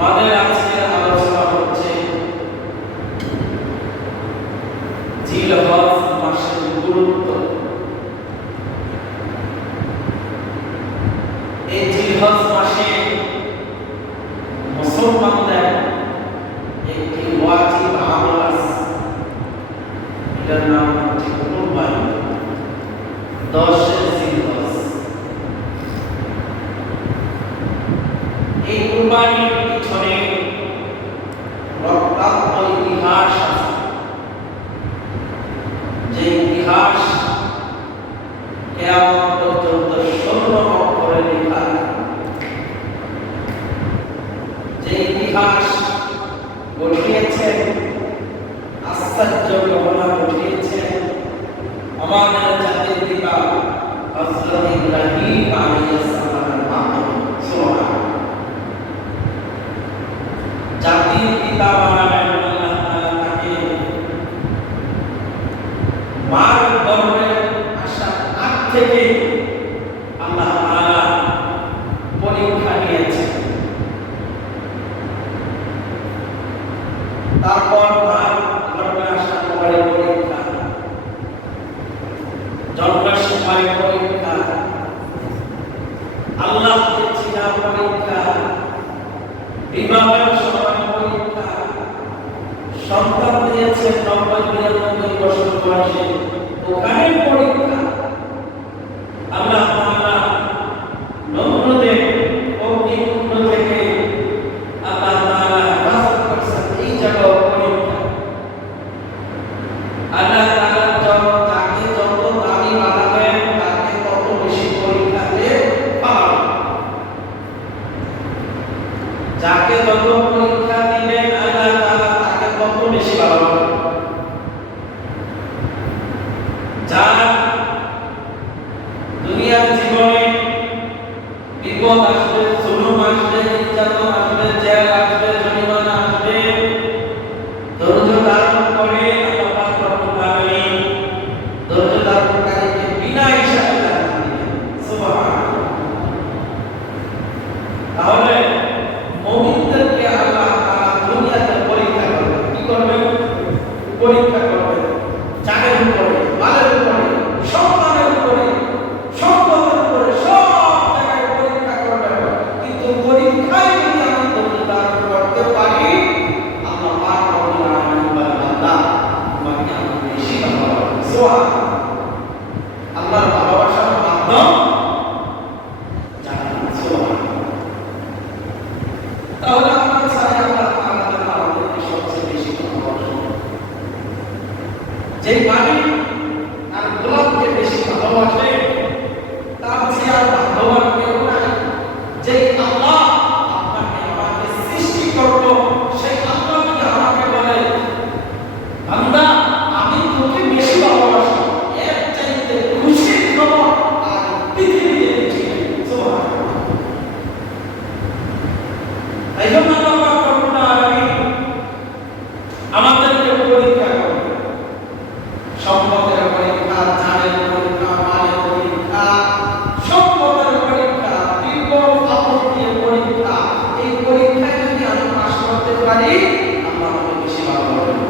আমাদের আজকের আলোচনা হচ্ছে জিলহজ মাসের গুরুত্ব। এই জিলহজ মাসে মুসলমানদের একটি ওয়াজিব আমল আছে, এটার নাম হচ্ছে কুরবানি। 10 জিলহজ এই কুরবানির পিছনে রক্তাক্ত ইতিহাস আছে, যে ইতিহাস কিয়ামত পর্যন্ত 16 অক্ষরে লেখা, যে ইতিহাস ঘটিয়েছেন, আশ্চর্য ঘটনা ঘটিয়েছেন আমাদের জাতির পিতা হযরত ইব্রাহিম আলাইহিস সালামের মাধ্যমে। সুবহানাল্লাহ। জাতির পিতা বানালেন আল্লাহ তাআলা তাকে মার গর্ভে আসার আগ থেকে আল্লাহ তাআলা পরীক্ষা নিয়েছেন। তারপর মার গর্ভে আসার পরে পরীক্ষা, জন্মের সময় পরীক্ষা, আল্লাহ দিয়েছেন পরীক্ষা, বিবাহের সময় পরীক্ষা, সন্তান দিয়েছেন 90 বছর বয়সে, ওখানে পরীক্ষা। আল্লাহ তাআলা নমরুদের অগ্নিকুণ্ড থেকে আল্লাহ তাআলা হেফাজত করেছেন, এই জায়গাও পরীক্ষা। আল্লাহ তাআলা যাকে যত দামি বানাবেন তাকে তত বেশি পরীক্ষাতে পাবেন। যাকে যত পরীক্ষা দিবেন আল্লাহ তাআলা তাকে তত বেশি ভালোবাসেন। যার দুনিয়ার জীবনে বিপদ আসবে, জুলুম আসবে, নির্যাতন আসবে, জেল আসবে, জরিমানা আসবে, ধৈর্য ধারণ করে আল্লাহ পাক রব্বুল আলামিন ধৈর্য ধারণকারীকে বিনা হিসাবে জান্নাত দিবেন। সুবহানাল্লাহ। তাহলে মুমিনদেরকে আল্লাহ তাআলা দুনিয়াতে পরীক্ষা করবেন। কি করবেন? পরীক্ষা করবেন। জানের উপরে, মালের উপরে, সন্তানের উপরে, সম্পদের উপরে, সব জায়গায় পরীক্ষা করবেন। কিন্তু পরীক্ষায় যদি আমি ধৈর্য ধারণ করতে পারি, আল্লাহ পাক রব্বুল আলামিন বলেন, বান্দা তোমাকে আমি বেশি ভালোবাসি। সুবহানাল্লাহ। আল্লাহর ভালোবাসার মাধ্যম জান্নাত। সুবহানাল্লাহ। তাহলে আমরা চাই আল্লাহ তাআলা আমাদেরকে সবচেয়ে বেশি ভালোবাসেন। যে মালিক আর গোলামকে বেশি ভালোবাসে তার চেয়ে আর ভালোবান কেউ নাই। যে আল্লাহ আপনাকে আমাকে সৃষ্টি করলো, সেই আল্লাহ যদি আমাকে বলে, বান্দা আমি তোকে বেশি ভালোবাসি, এর চাইতে খুশির খবর আর পৃথিবীতে কিছু নেই। সুবহানাল্লাহ। এই জন্য আল্লাহ পাক রব্বুল আলামিন আমাদেরকে পরীক্ষা করেন। সম্পদের পরীক্ষা, জানের পরীক্ষা, মালের পরীক্ষা, সম্পদের পরীক্ষা, বিপদ আপদের পরীক্ষা। এই পরীক্ষায় যদি আমি পাস করতে পারি, আল্লাহ আমাকে বেশি ভালোবাসেন।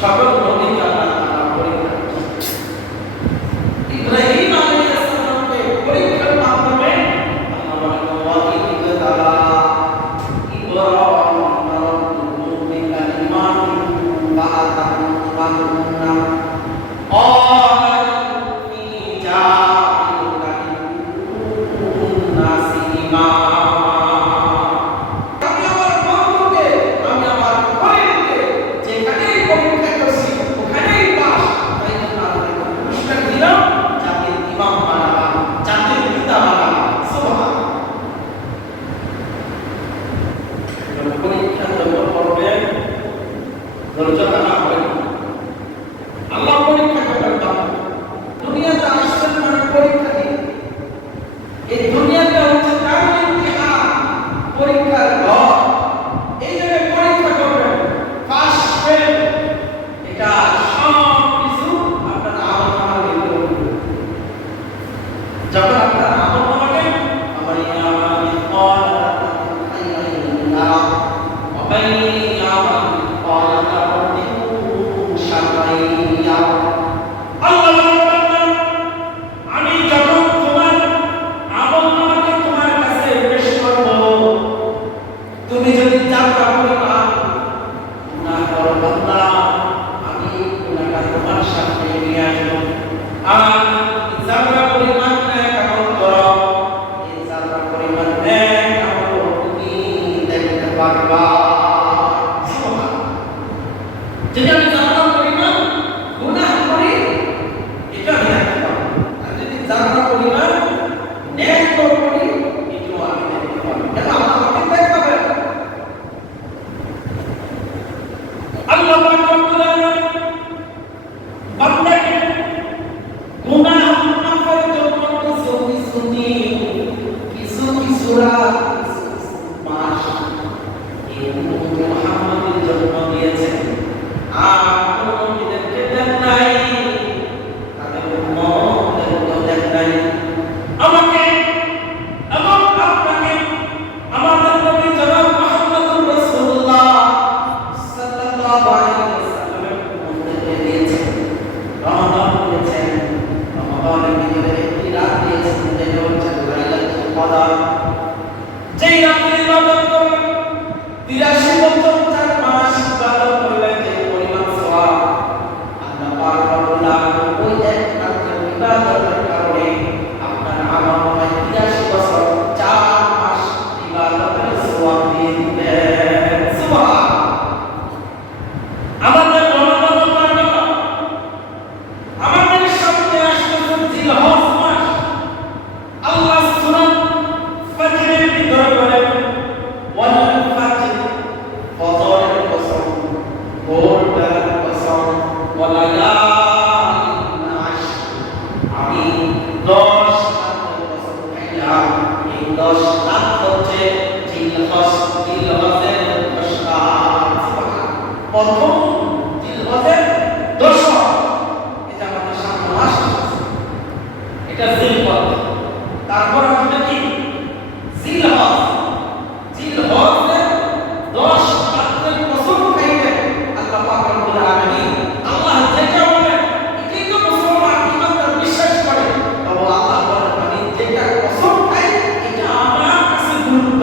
সকল নবীকে আল্লাহ তাআলা পরীক্ষা করেছেন। ইব্রাহিম আলাইহিস সালামকে পরীক্ষার মাধ্যমে আল্লাহ বলেন, ওয়াকিল তাআলা ইব্রাহিম রাব্বুহু বিকালিমাতিন ফাআতাহুন্না পরীক্ষা যত করবেন ধৈর্য ধরা হবে। আল্লাহ পরীক্ষা করবেন। দুনিয়াতে আসছেন মানে পরীক্ষা দিন। এই দুনিয়াটা হচ্ছে তার ইমতিহান, পরীক্ষার ঘর। এই জায়গায় পরীক্ষা করবেন, পাস ফেল এটা সব কিছু আপনার আমলনামায় লিখে রাখবেন। যখন আপনার আমলনামায় আমার ইয়া ومن يعمل مثقال ذرة شرا يره আল্লাহ আমি যখন তোমার আমলনামাকে তোমার কাছে পেশ করব তুমি যদি যাত্রা পরিমাণ গুনাহ করো বান্দা আমি গুনাহটা তোমার সামনে নিয়ে আসব আর যাত্রা পরিমাণ নেক আমল করো এই যাত্রা পরিমাণ নেক আমল তুমি দেখতে পারবা যদি আমি যাত্রা পরিমাণ গুনাহ করি এটা আমি দেখতে পাবো আর যদি যাত্রা পরিমাণ নেক করি এটাও আমি দেখতে পাবো এটা আমাকে দেখতে পাবে আল্লাহ পাক রব্বুল আলামিন বান্দাকে গুনাহ মাফের জন্য কিছু রাত মাস এই উম্মত মুহাম্মাদের জন্য দিয়েছেন আর কোন নবীদেরকে দেন নাই তাদের উম্মতদেরকে দেন নাই আমাকে এবং আপনাকে আমাদের নবী জনাব মুহাম্মদুর রাসূলুল্লাহ সাল্লাল্লাহু আলাইহি ওয়াসাল্লামের উম্মতদেরকে দিয়েছেন রমাদান দিয়েছেন রমাদানের ভিতরে একটি রাত দিয়েছেন যেটা হচ্ছে লাইলাতুল কদর যেই রাতে ইবাদত করে 83 বছর 4 মাস ইবাদত করলে যে পরিমাণ সওয়াব আল্লাহ পাক রব্বুল আলামিন ওই এক রাতের ইবাদতের কারণে আপনার আমলনামায় 83 বছর 4 মাস ইবাদতের সওয়াব দিয়ে দিবেন সুবহান আমাদের রমাদান মাস আমাদের সামনে আসছে জিলহজ মাস আল্লাহ সূরা ফজরের ভিতরে বলেন ওয়াল ফাজর ফজরের কসম ভোরবেলার কসম ওয়ালায়ালিন আশর আমি 10 রাতের কসম খাইলাম এই 10 রাত হচ্ছে জিলহজের 10 রাত সুবহান প্রথম জিলহজের 10 এটা আমাদের সামনে মাস এটা জিলহজ তারপর আসবে কি জিলহজ জিলহজের 10 রাতের কসম খাইবেন আল্লাহ পাক রব্বুল আলামিন আল্লাহ যেটা বলেন এটাই তো মুসলমান ইমানদার বিশ্বাস করে তবে আল্লাহ বলেন আমি যেটা কসম খাই এটা আমার কাছে গুরুত্ব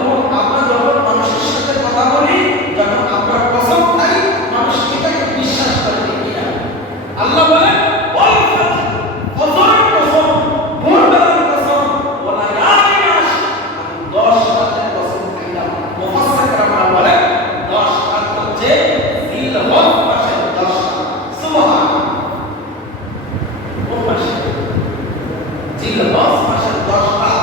এবং আমরা যখন মানুষের সাথে কথা বলি যখন আমরা কসম খাই মানুষ এটাকে বিশ্বাস করে ঠিক না আল্লাহ বলেন ওয়াল ফাজর ফজরের কসম ভোরবেলার কসম ওয়ালায়ালিন আশর আমি 10 রাতের কসম খাইলাম মুফাসসিররা বলেন 10 রাত হচ্ছে জিলহজ মাসের 10 রাত সুবহান কোন মাসে জিলহজ মাসের 10 রাত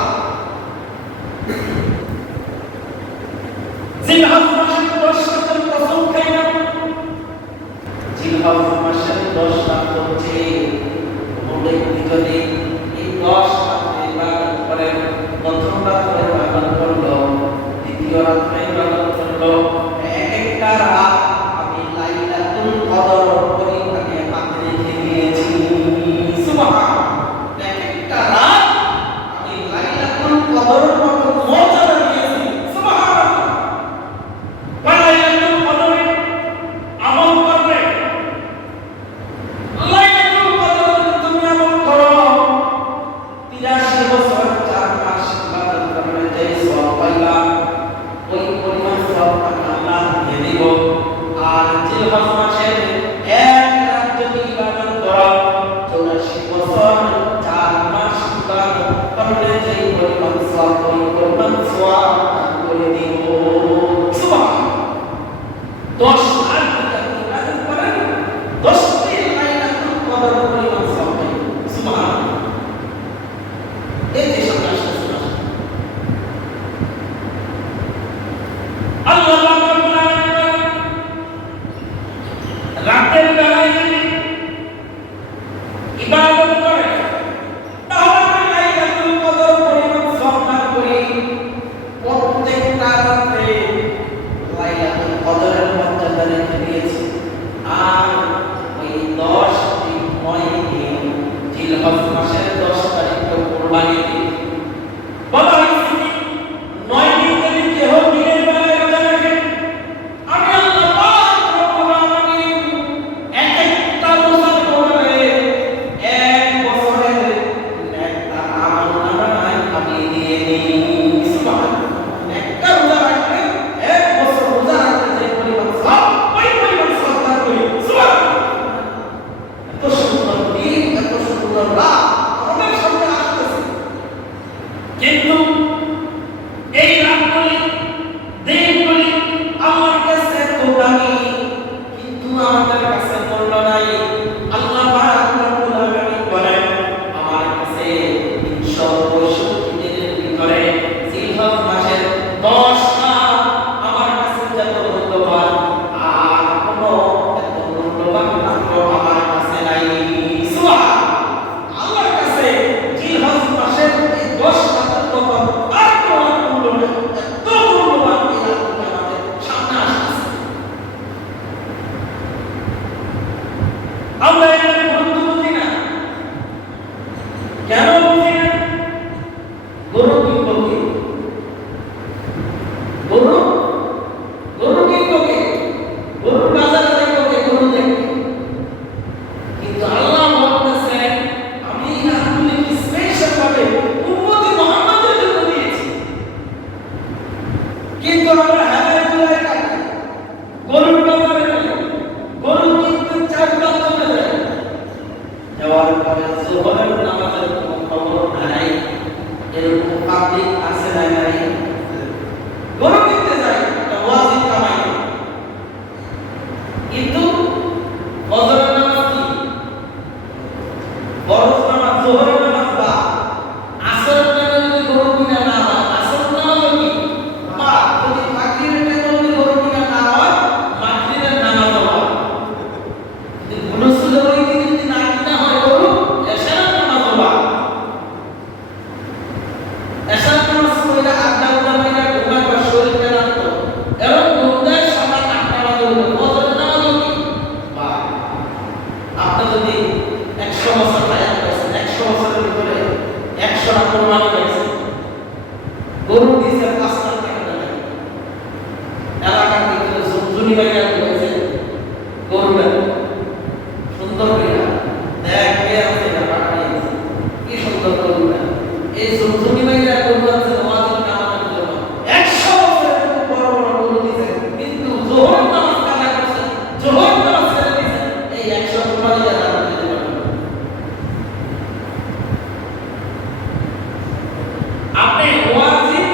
জিলহজ মাসের 10 রাতের কসম খাইলাম জিলহজ মাসের 10 রাত হচ্ছে মোদের যদি এই 10 রাতে ইবাদত করে প্রথম রাতে ইবাদত করলো দ্বিতীয় রাতে ইবাদত করলো একটা রাত আমি লাইলাতুল কদর পরিমাণে হাতে রেখে দিয়েছি সুবহান একটা রাত আমি লাইলাতুল কদরের মতো মর্যাদা দিয়েছি সুবহান লাইলাতুল কদরে আমল করবে লাইলাতুল কদরে তুমি আমল করো 83 বছর 4 মাস ইবাদত করলে যে সওয়াব পাইবা ওই বলি, দিন বলি আমার কাছে তো দামি, কিন্তু আমাদের কাছে মূল্য নাই। আল্লাহ পাক রব্বুল আলামিন বলেন আমার কাছে 365 দিনের ভিতরে জিলহজ মাসের 10 রাত আমার কাছে যত মূল্যবান, আর কোনো এত মূল্যবান রাত্র আমার কাছে নাই। সুবহানাল্লাহ। আল্লাহর কাছে জিলহজ মাসের এই 10 রাতের মতো আর কোনো মূল্য নেই। এত মূল্যবান এই রাতটি আমাদের সামনে আসছে। আমরা এটাকে গুরুত্ব বুঝি না। কেন বুঝি না? গরু কিনবো কি? গরু কিনবো কি? গরু বাজারে যাইবো কি? গরু দেখতে। কিন্তু আল্লাহ বলতেছেন আমি এই রাতগুলিকে স্পেশাল ভাবে উম্মতে মুহাম্মাদের জন্য দিয়েছি। কিন্তু আমরা হাজারে দুলায় কাটি, গরুর বাজারে যাই, গরু কিনতে 4 রাত চলে যায়। যাওয়ার পরে জোহরের নামাজের কোনো খবর নাই। এরকম পাবলিক আছে না নাই? গরু কিনতে যায়, একটা ওয়াজিব কামাই করে। কিন্তু ফজরের নামাজ কি? ফরজ নামাজ, জোহরের নামাজ বা আসরের টাইমে যদি গরু কিনা না হয়, আসরের নামাজও কি? বা যদি মাগরিবের টাইমে যদি গরু কিনা না হয়, মাগরিবের নামাজও হয়। যদি গুলসুলের ওই দিন যদি না কিনা হয় গরু, এশারের নামাজও হয়। এশার নামাজ পড়লে আড্ডা উড্ডা মাইরা ঘুমায় বা শরীর ক্লান্ত, এরকম ঘুমদায় সকাল 8টা বাজে উঠবে, ফজরের নামাজও কি? বা আপনি যদি 100 বছর হায়াত পাইছেন, 100 বছরের ভিতরে 100টা কোরবানি পাইছেন, গরু দিয়েছেন 5 লাখ টাকা দামে, এলাকার ভিতরে জুনজুনি বাইরা দিয়েছেন গরুটা সুন্দর করে দেখ কে আছে না পাঠিয়েছে, কি সুন্দর গরুটা। এই জুনজুনি বাইরা গরু আছে ওয়াজিব নামাজের জন্য 100 বছরের বড় বড় গরু দিয়েছেন, কিন্তু জোহর নামাজ কাজা করছেন, জোহর নামাজ ছেড়ে দিয়েছেন, এই 100 কোরবানি দান করতে পারবেন। আপনি ওয়াজিব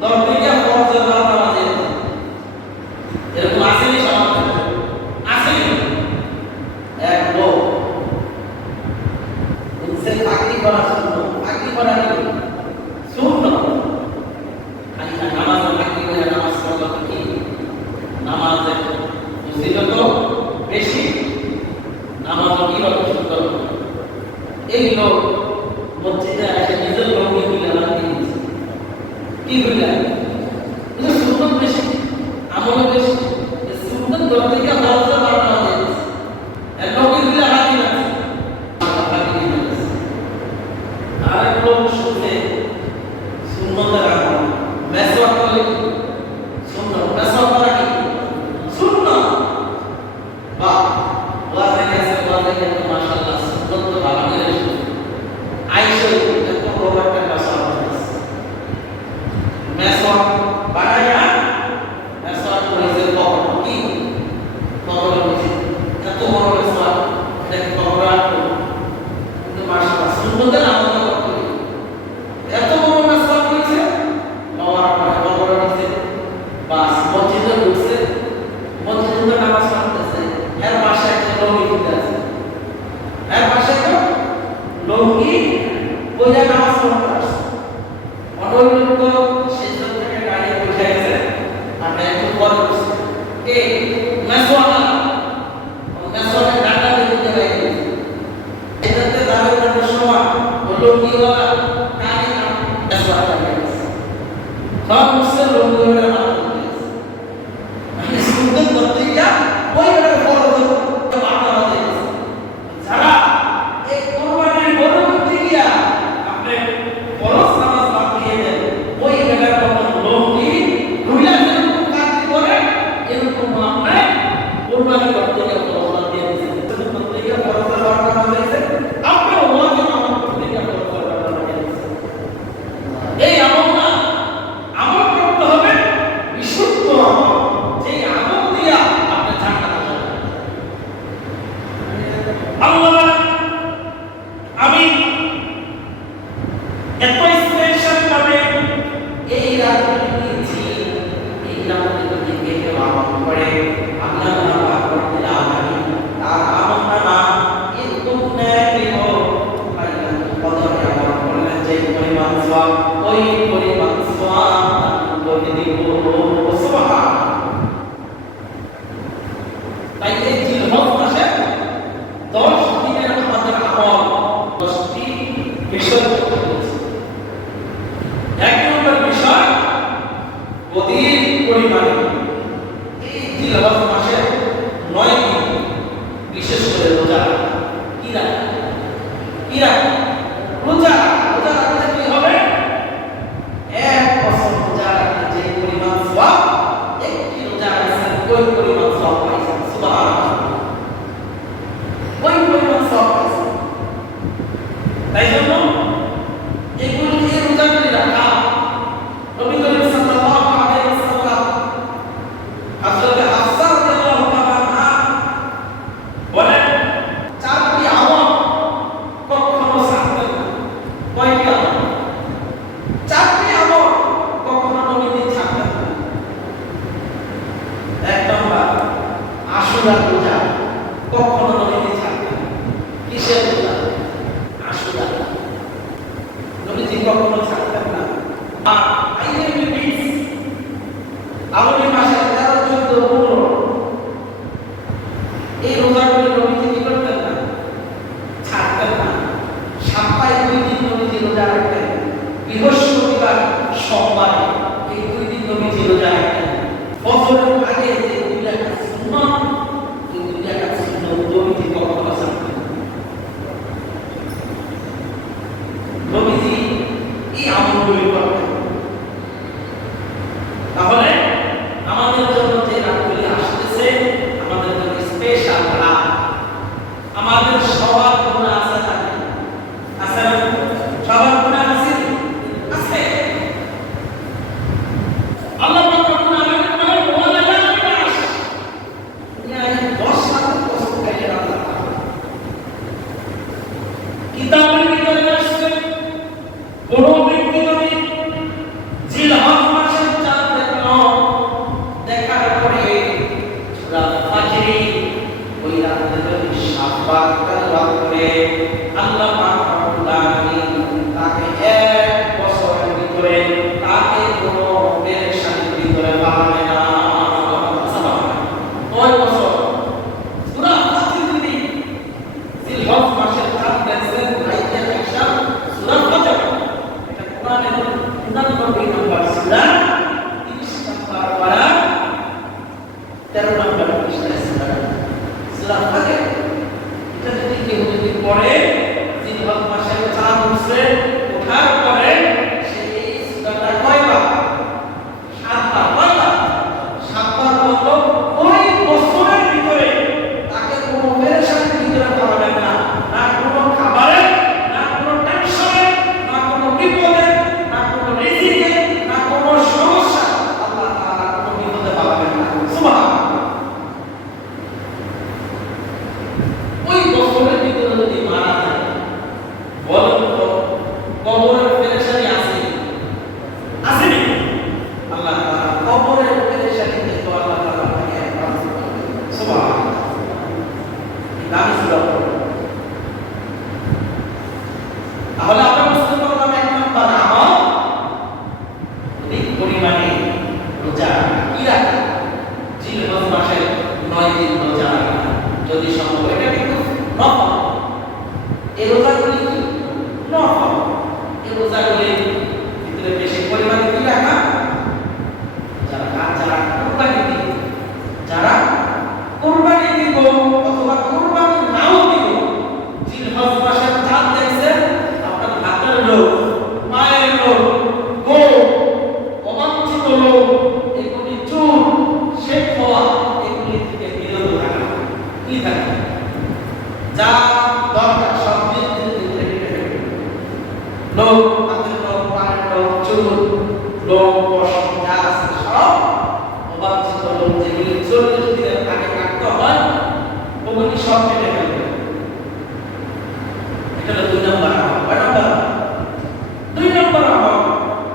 দরদিয়া ফরজের নামাজে এরকম আসেনি সমাজে? আসেনি? এক লোক বলছে পাগড়ি পরা শূন্য, পাগড়ি পরা কি শূন্য, খালি নামাজে পাগড়ি পরে নামাজ পড়া কি? নামাজের ফজিলত বেশি, নামাজ কিভাবে সুন্দর। এই লোক মসজিদে এসে নিজের লঙ্গি খুলে লাগিয়ে দিয়েছে। কি খুলে? সুন্দর বেশি, আমল বেশি, সুন্দর দর থেকে ফরজের বাড়ানো দিয়েছে, লঙ্গি খুলে লাগিয়ে দিয়েছে। আরেক লোক শুনছে সুন্নতের আমল, মেসওয়াক করলে কি? সুন্নত, মেসওয়াক করা কি? সুন্নত। বাহ, ওয়াজে গেছে, ওয়াজে গেছে, মাশাআল্লাহ সুন্নত তো ভালো করে শুনছে। আইসো এত বড় একটা মেসওয়াক করেছে, মেসওয়াক বানায়া মেসওয়াক করেছে কখন কি? কবরে বসে এত বড় মেসওয়াক, এটা কবরে আনতো, কিন্তু মাশাআল্লাহ সুন্নতের আমল করতে এত বড় মেসওয়াক করেছে। বাবার পরে কবরে বসে বাস মসজিদে ঢুকছে, মসজিদে তো নামাজ পড়তেছে, এর পাশে একটা লঙ্গি খুলে আছে, এর পাশে একটা লঙ্গি পরে নামাজ পড়তে আসছে। অনেক লোক তো সেজন থেকে দাঁড়িয়ে বসে আছে, আমরা একটু পরে বসছি, এই মেসওয়ালা মেসওয়ালের ডান্ডা দিতে বাইরে এটাতে দাঁড়িয়ে থাকার সময় লঙ্গিওয়ালা কানে মেসওয়াক লাগিয়ে গেছে, সব মুসে লঙ্গিওয়ালা মাথা তুলে গেছে। মানে সুন্দর করতে গিয়া ওই বেটার ফরজ মাথা বাঁধে গেছে। যারা এই কোরবানির গরু করতে গিয়া আপনি ফরজ নামাজ বাদ দিয়ে দেন, ওই বেটার মতন লঙ্গি রুইলা যেরকম কাজ করে এরকম আপনি কোরবানি করতে গিয়া ফরজ বাদ দিয়ে দিয়েছেন, করতে গিয়া ফরজের বারটা বাদ দিয়েছেন, আপনি ওয়াজিব আমল করতে গিয়া ফরজের বারটা বাদ দিয়েছেন। এই আমল না, আমল করতে হবে সুবহানাল্লাহ। তাই এই জিলহজ মাসে 10 দিনের আমাদের আমল 10টি বিষয় করতে হয়েছে। এক নম্বর বিষয় অধিক পরিমাণে এই জিলহজ মাসে 9 দিন বিশেষ করে রোজা কি রাখা রোজা রাখলে কি হবে? 1 বছর রোজা রাখলে যে পরিমাণ সওয়াব, একটি রোজা রাখলে ওই পরিমাণ সওয়াব পাইছেন। সুবহানাল্লাহ, ওই পরিমাণ সওয়াব পাইছেন। তাই জন্য এই রোজাগুলি রাখা নবী করিম সাল্লাল্লাহু আলাইহি ওয়াসাল্লাম হযরত হাফসা রাদিয়াল্লাহু তাআলা আনহা বলেন, 4টি আমল কখনো ছাড়তেন না। কয়টি আমল? 4টি আমল কখনো নবীজি ছাড়তেন না। এক নম্বর আশুরা রোজা কখনো নবীজি ছাড়তেন না। কিসের রোজা? আশুরা নবীজি কখনো ছাড়তেন না। আর আইয়ুল বিস আরবি মাসের 13, 14, 15 এই রোজাগুলো নবীজি কি করতেন না? ছাড়তেন না। সপ্তাহে 2 দিন নবীজি রোজা রাখতেন। বৃহস্পতিবার, সোমবার এই 2 দিন নবীজি রোজা রাখতেন। ফজরের আগে যে 2 রাকাত সুন্নাত, এই 2 রাকাত সুন্নাত নবীজি কখনো ছাড়তেন না। নবীজি এই আমলগুলি করতেন। তাহলে আমাদের জন্য যে রাতগুলি আসতেছে আমাদের জন্য স্পেশাল রাত। আমাদের সবার গুনাহ আছে না? আছে না? সবার গুনাহ আছে? আছে। আল্লাহ পাক রব্বুল আলামিন বলেন, ওয়ালা ইয়ামিনাস দুনিয়ায় 10 রাত কষ্ট খাইলে আল্লাহ কিতাবের ভিতরে আসছে কোন ব্যক্তি যদি জিলহজ মাসের চাঁদ দেখলো, দেখার পরে সূরা ফাজরে ওই রাতে যদি 7 বার তেলাওয়াত করে আল্লাহ পাক রব্বুল আলামিন তাকে 1 বছরের ভিতরে তাকে কোনো পেরেশানির ভিতরে পাবে না। ওই বছর সূরা ফাজরে যদি জিলহজ মাসের চাঁদ দেখছেন, রাইতে আইসা সূরা ফাজর, এটা কোরআনের 99 নম্বর সূরা, 30 নম্বর পারা, 13 নম্বর পৃষ্ঠায় সূরা ফাজর। এটা যদি কেউ যদি পড়ে, জিলহজ মাসের চাঁদ উঠছে, ওঠার পরে সে এই সূরাটা কয়বার? 7 বার। কয়বার? 7 বার বলল, ওই বছরের ভিতরে তাকে কোনো পেরেশানির ভিতরে পড়াবে না। না কোনো খাবারে, না কোনো টেনশনে, না কোনো বিপদে, না কোনো রিজিকে, না কোনো সমস্যা। আল্লাহ তাআলা কোনো বিপদে পাবেন না। সুবহানাল্লাহ। ওই বছরের ভিতরে যদি মারা যায়, বলেন তো কবরের পেরেশানি আছে? আসেনি? আল্লাহ তাআলা কবরের পেরেশানি থেকে আল্লাহ তাআলা তাকে হেফাজত করবেন। সুবহানাল্লাহ। দামি সূরা পড়ো। তাহলে আমরা বুঝতে পারলাম 1 নম্বর আমল অধিক পরিমাণে রোজা কি রাখা? জিলহজ মাসের 9 দিন রোজা রাখা যদি সম্ভব। এটা কিন্তু নফল। এই রোজাগুলি কি নফল। এই রোজাগুলির ভিতরে বেশি পরিমাণে কি রাখা? যারা কুরবানি দিবে, যারা কুরবানি দিব অথবা কুরবানি নাও দিব, জিলহজ মাসের চাঁদ দেখছেন, আপনার হাতের লোক, পায়ের লোক, গোঁফ, অবাঞ্ছিত লোক, এগুলি চুল, শেখ হওয়া, এগুলি থেকে বিরত থাকা। কি থাকা? যা দরকার সব দিকে কেটে ফেলবে। লোক, হাতের লোক, পায়ের লোক, চুল, লোক, পশম যা আছে সব অবাঞ্ছিত লোক, যেগুলি 40 দিনের আগে কাটতে হয়, ওগুলি সব কেটে ফেলবে। এটা হলো 2 নম্বর আমল। কয় নম্বর? 2 নম্বর আমল।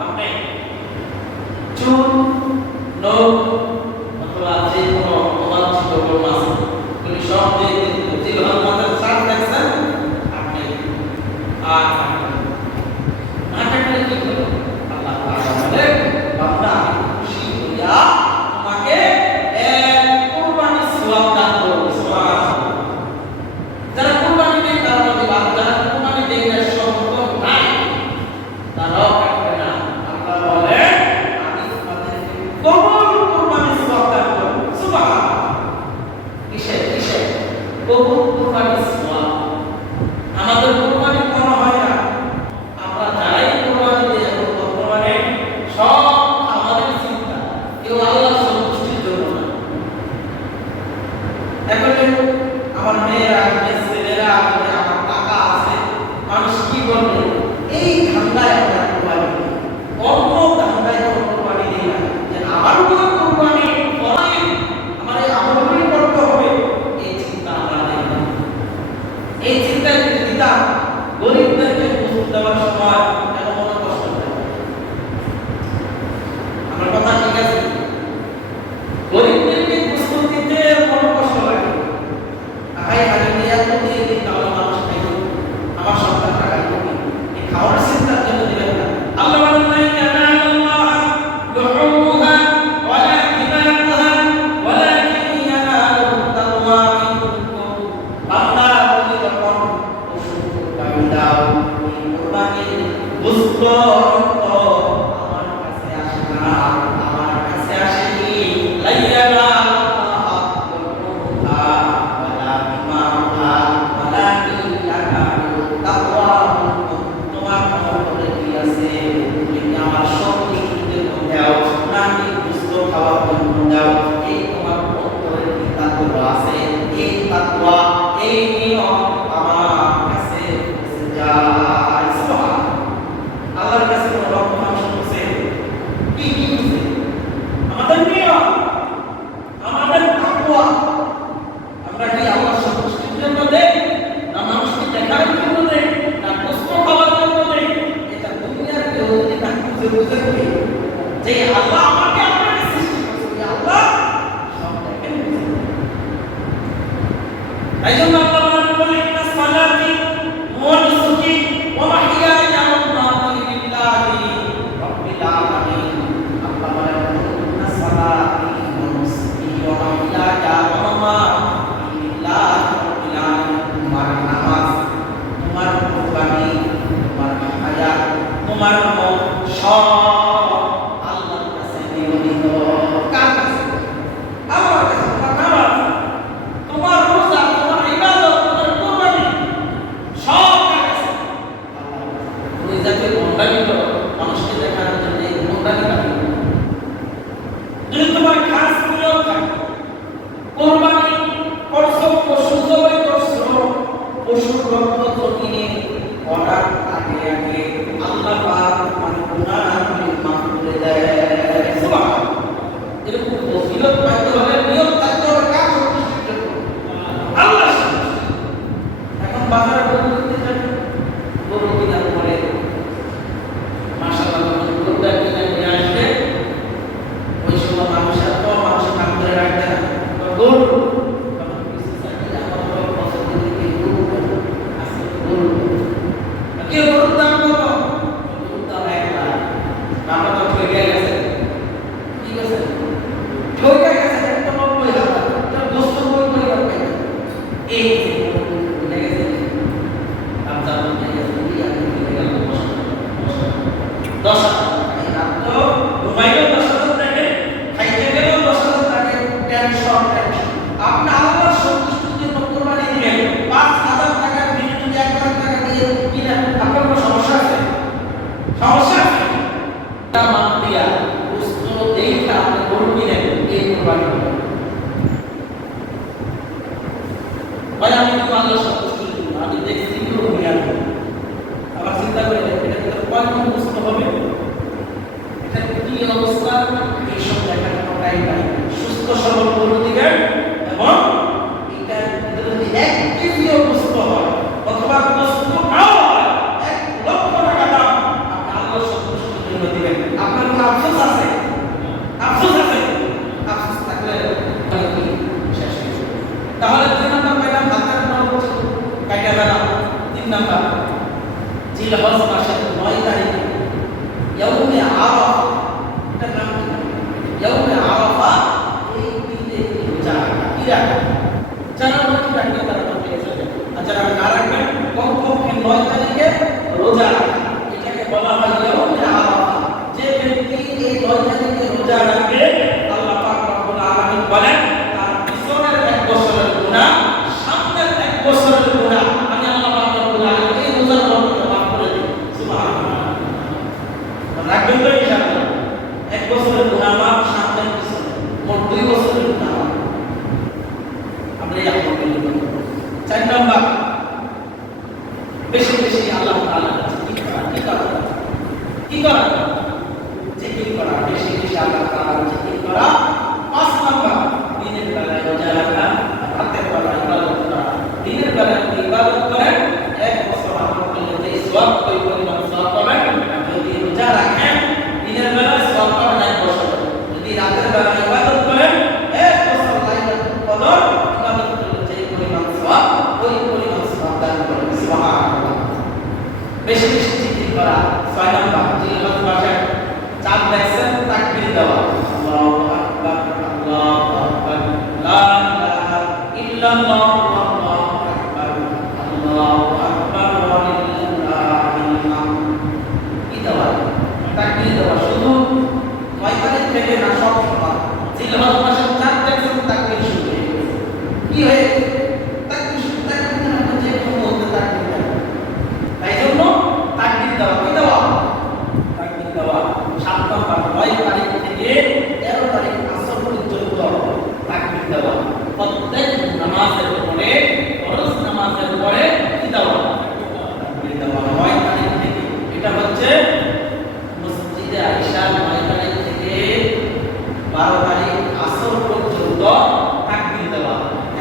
আপনি চুল, নখ অথবা যে কোনো অবাঞ্ছিত কর্ম আছে, ওগুলি সব দিয়ে জিলহজ মাসের চাঁদ দেখছেন, আপনি আর না কাটলে কি হলো? আল্লাহ তাআলা বলে, বান্দা আমি খুশি তবু কুরবানি সওয়াব। আমাদের কুরবানি করা হয় না। আমরা যারাই কুরবানি দিই এখন বর্তমানে সব আমাদের চিন্তা, কেউ আল্লাহ সন্তুষ্টির জন্য না। এখন আমার মেয়েরা, ছেলেরা, আমার টাকা আছে, মানুষ কি বলবে, এই ধান্দায় আমরা কুরবানি দিই, অন্য ধান্দায় কোনো কুরবানি দিই না। যে আমার উপর কুরবানি করাই, আমার এই আমলগুলি করতে হবে, এই চিন্তা আমরা নেই না। এই চিন্তায় যদি দিতাম, গরিবদেরকে বুঝ দেওয়ার সময় কেন মনে কষ্ট হয়? আমার কথা ঠিক আছে? গরিবদেরকে বুঝ দিতে মনে কষ্ট লাগে। ভাই আগে নিয়ে এত দিয়ে দিই, তাহলে মানুষ খাইবে, আমার সন্তান টাকা খাবে, এই খাওয়ার চিন্তার জন্য দিবেন না। আল্লাহ বলেন না ইয়ানালুল্লাহ লুহুমুহা ওয়ালা দিমাউহা ওয়ালাকিন ইয়ানালুহু তাকওয়া মিনকুম। বান্দা বলি যখন পশু কুরবানি দাও, এই কুরবানির গোশত আমার কাছে আসে না, আমার কাছে আসে কি লাইয়ানালুল্লাহ লুহুমুহা ওয়ালা দিমাউহা ওয়ালাকিন ইয়ানালুহু তাকওয়া মিনকুম। তোমার মনে কি আছে? তুমি কি আমার শক্তি কিনতে দাও নাকি গোশত খাওয়ার জন্য দাও? এই তোমার অন্তরে কি তাকওয়া আছে? এই তাকওয়া, এই নিয়ম আমার কাছে যায়। সুবহান আল্লাহর কাছে কোনো রকম শুনছে কি কি শুনছে? আমাদের নিয়ম, আমাদের তাকওয়া, আমরা কি আল্লাহ সন্তুষ্টির জন্য দেই, না মানুষকে দেখার জন্য দেই, না গোশত খাওয়ার জন্য দেই? এটা দুনিয়ার কেউ যদি না খুঁজে বুঝে যে আল্লাহ আমাকে আপনাকে সৃষ্টি করেছে, আল্লাহ সব দেখেন। তাই জন্য আল্লাহ বলেন ইন্না সালাতি ওয়া নুসুকি ওয়া মাহইয়ায়া ওয়া মামাতি লিল্লাহি রাব্বিল আলামিন। আল্লাহ বলেন ইন্না সালাতি ওয়া নুসুকি ওয়া মাহইয়ায়া ওয়া মামাতি লিল্লাহি রাব্বিল আলামিন। তোমার নামাজ, তোমার কুরবানি, তোমার হায়াত, তোমার মত সব আল্লাহর কাছে নিবেদিত। কার কাছে? আল্লাহর কাছে। তোমার নামাজ, তোমার রোজা, তোমার ইবাদত, তোমার কুরবানি সব কার কাছে? আল্লাহর কাছে। তুমি যাকে বন্দানি করো মানুষকে দেখানোর জন্য, এই বন্দানি কাকে? যদি তোমার খাস নিয়ম থাকে, কুরবানি করছো, পশু জবাই করছো, পশুর রক্ত জমিনে করার আগে আগে আল্লাহ পাক তোমার গুনাহগুলি মাফ করে দেয়। সুবহান এরকম ফজিলত পাইতে হলে নিয়ম থাকতে হবে কার সন্তুষ্টির জন্য? আল্লাহ সন্তুষ্টি। এখন বাজারে গরু কিনতে যান, গরু কেনার পরে মাশাআল্লাহ গরুটা কিনে নিয়ে আসলে ওই সময় মানুষের তো মানুষের নাম করে রাখতে না, গরু কেউ গরুর দাম কত? গরুর দাম 1 লাখ। আমরা তো ঠকে গেছে, ঠিক আছে, ঠকে গেছে, একটা 90,000 এটা গোশত বই করে রাখবে। এই যে বুঝে গেছে, আচ্ছা বুঝে গেছে, কি আর বুঝে গেল 10,000 এই রাত তো ঘুমাইলেও 10,000 টাকা, খাইতে গেলেও 10,000 টাকা, টেনশন। আপনি আল্লাহর সন্তুষ্টির জন্য কুরবানি দিবেন, 5,000 টাকার বিনিময়ে যদি 1 লাখ টাকা দিয়ে কিনেন, আপনার কোনো সমস্যা আছে? সমস্যা আছে? তা মান দিয়া গোশত দেইখা আপনি গরু কিনেন, এই কুরবানি হবে। ভাই আমি তো আল্লাহর সন্তুষ্টির জন্য, আমি দেখছি গরু কিনে আনবো, আবার চিন্তা করে এটা কয় মন গোশত হবে, এটা কি অবস্থা, এইসব দেখার কোনো টাইম নাই। সুস্থ সবল গরু দিবেন এবং এটা যদি 1 কেজিও গোশত হয় অথবা গোশত নাও হয়, 1 লক্ষ টাকা দাম, আপনি আল্লাহর সন্তুষ্টির জন্য দিবেন। আপনার কোনো আফসোস আছে? আফসোস আছে? আফসোস থাকলে তাহলে কি শেষ হয়ে যাবে। তাহলে 2 নাম্বার পাইলাম হাতের নরম কাটা বেলা। 3 নাম্বার জিলহজ মাসের 9 তারিখে ইয়াউমে আরাফা, এটা নাম কি? ইয়াউমে আরাফা, এই দিনে রোজা রাখা। কি রাখা? যারা রোজা রাখবে তারা তো পেয়ে যাবে, আর যারা না রাখবেন কমপক্ষে 9 তারিখে রোজা রাখা, এটাকে বলা হয় ইয়াউমে আরাফা। যে ব্যক্তি এই 9 তারিখে রোজা রাখবে, আল্লাহ পাক রব্বুল আলামিন বলেন তার পিছনের 1 বছরের গুনাহ সামনের নাম্বার বেশি বেশি আল্লাহ তাআলা কি করা জিকির করা বেশি বেশি আল্লাহ তাআলা জিকির করা। 5 নাম্বার দিনের বেলায় রোজা রাখা, রাতের বেলায় ইবাদত করা। দিনের বেলায় ইবাদত করেন 1 বছর আমল করলে যে সওয়াব ওই পরিমাণ সওয়াব পাবেন। যদি রোজা রাখেন দিনের বেলায় সওয়াব পাবেন 1 বছর। যদি রাতের বেলায় ইবাদত করেন 1 বছর লাইলাতুল কদর ইবাদত করলে যে পরিমাণ সওয়াব ওই পরিমাণ সওয়াব দান করবে। সুবহানাল্লাহ। বেশি বেশি জিকির করা। 6 নাম্বার জিলহজ মাসে চাঁদ দেখছেন তাকবীর দেওয়া। আল্লাহু আকবার আল্লাহু আকবার লা ইলাহা ইল্লাল্লাহ আল্লাহু আকবার আল্লাহু আকবার ওয়া লিল্লাহিল হামদ। কি দেওয়া? তাকবীর দেওয়া। শুধু 9 তারিখ থেকে না, সব সময় জিলহজ মাসে চাঁদ দেখছেন তাকবীর শুরু হয়ে গেছে। কি হয়ে তাকবীর শুরু? তাকবীর না যে কোনো মধ্যে তাকবীর দেওয়া। তাই জন্য তাকবীর দেওয়া। কি দেওয়া? তাকবীর দেওয়া। 7 নম্বর 9 তারিখ থেকে 13 তারিখ আসর পর্যন্ত তাকবীর দেওয়া। প্রত্যেক নামাজের পরে, ফরজ নামাজের পরে কি দেওয়া? তাকবীর দেওয়া 9 তারিখ থেকে। এটা হচ্ছে মসজিদে আয়েশা 9 তারিখ থেকে 12 তারিখ আসর পর্যন্ত তাকবীর দেওয়া।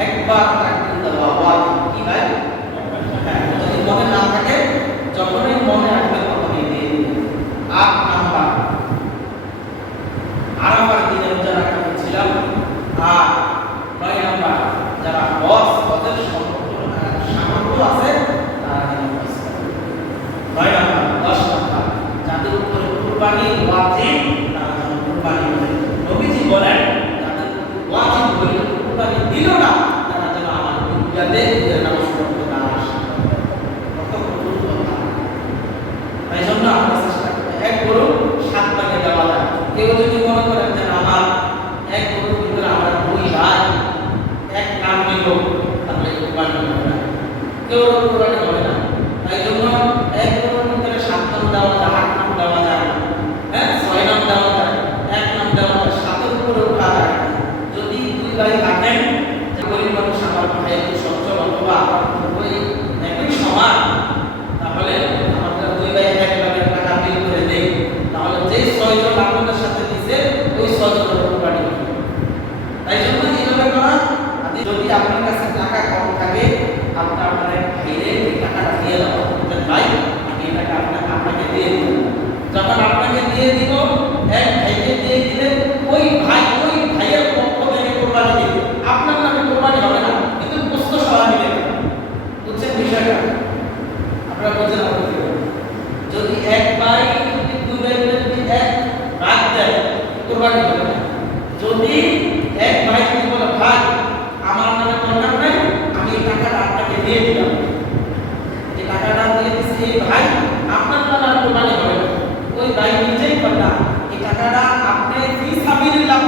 একবার তাকবীর দেওয়া ওয়াজিব। কি ভাই? হ্যাঁ, যদি মনে না থাকে, যখনই মনে আসবে তখনই দিয়ে দিবেন। 8 নাম্বার আরাফার দিনে রোজা রাখা বলছিলাম। আর 9 নাম্বার যারা হজের সামর্থ্য আছে তারা যেন হজ করে। 9 নাম্বার। 10 নাম্বার যাদের উপরে কুরবানি ওয়াজিব তারা যেন কুরবানি করে। নবীজি বলেন যাদের ওয়াজিব হইল কুরবানি দিল না তারা যেন আমার ঈদগাহে ঈদের নামাজ পড়তে না আসে। কত কঠোর কথা। তাই জন্য আমরা চেষ্টা করি এক গরু 7 ভাগে দেওয়া যায়। কেউ যদি মনে করেন যে আমার এক গরুর ভিতরে আমার 2 ভাই এক নাম নিল, তাহলে কুরবানি হবে না, কেউ কুরবানি হবে না। তাই জন্য এক গরুর ভিতরে 7 নাম দেওয়া যায়, 8 নাম দেওয়া যায় না। হ্যাঁ, 6 নাম দেওয়া যায়, 1 নাম দেওয়া যায়, 7 এর উপরে উঠা যায়। যদি 2 ভাই থাকেন, যে গরিব মানুষ আমার ভাই একটু সচ্ছল অথবা ওই একই সমান, তাহলে আমাদের 2 ভাই 1 লাখের টাকা বিল করে দেই। তাহলে যে 6 জন আপনাদের সাথে দিছে ওই 6 জনের কুরবানি হবে। তাই জন্য এইভাবে করা। যদি আপনার কাছে টাকা কম থাকে, আপনি আপনার এক ভাইরে এই টাকাটা দিয়ে দাও। ভাই আমি এই টাকা আপনাকে দিয়ে দিব। যখন আপনাকে দিয়ে দিব, এক ভাইকে দিয়ে দিলে ওই ভাইয়ের পক্ষ থেকে কুরবানি দিবে। আপনার নামে কুরবানি হবে না, কিন্তু গোশত সবাই মিলে। বুঝছেন বিষয়টা? আপনারা বুঝছেন? যদি এক ভাই যদি 2 ভাই যদি এক ভাগ দেয় কুরবানি হবে না। যদি এক ভাই যদি বলে ভাই আমার নামে দরকার নাই, আমি এই টাকাটা আপনাকে দিয়ে দিলাম, এই টাকাটা দিয়ে দিচ্ছি এই ভাই, আপনার নামে কুরবানি হবে না। ওই ভাই নিজেই বলে না, এই টাকাটা আপনি ফি সাবিলিল্লাহ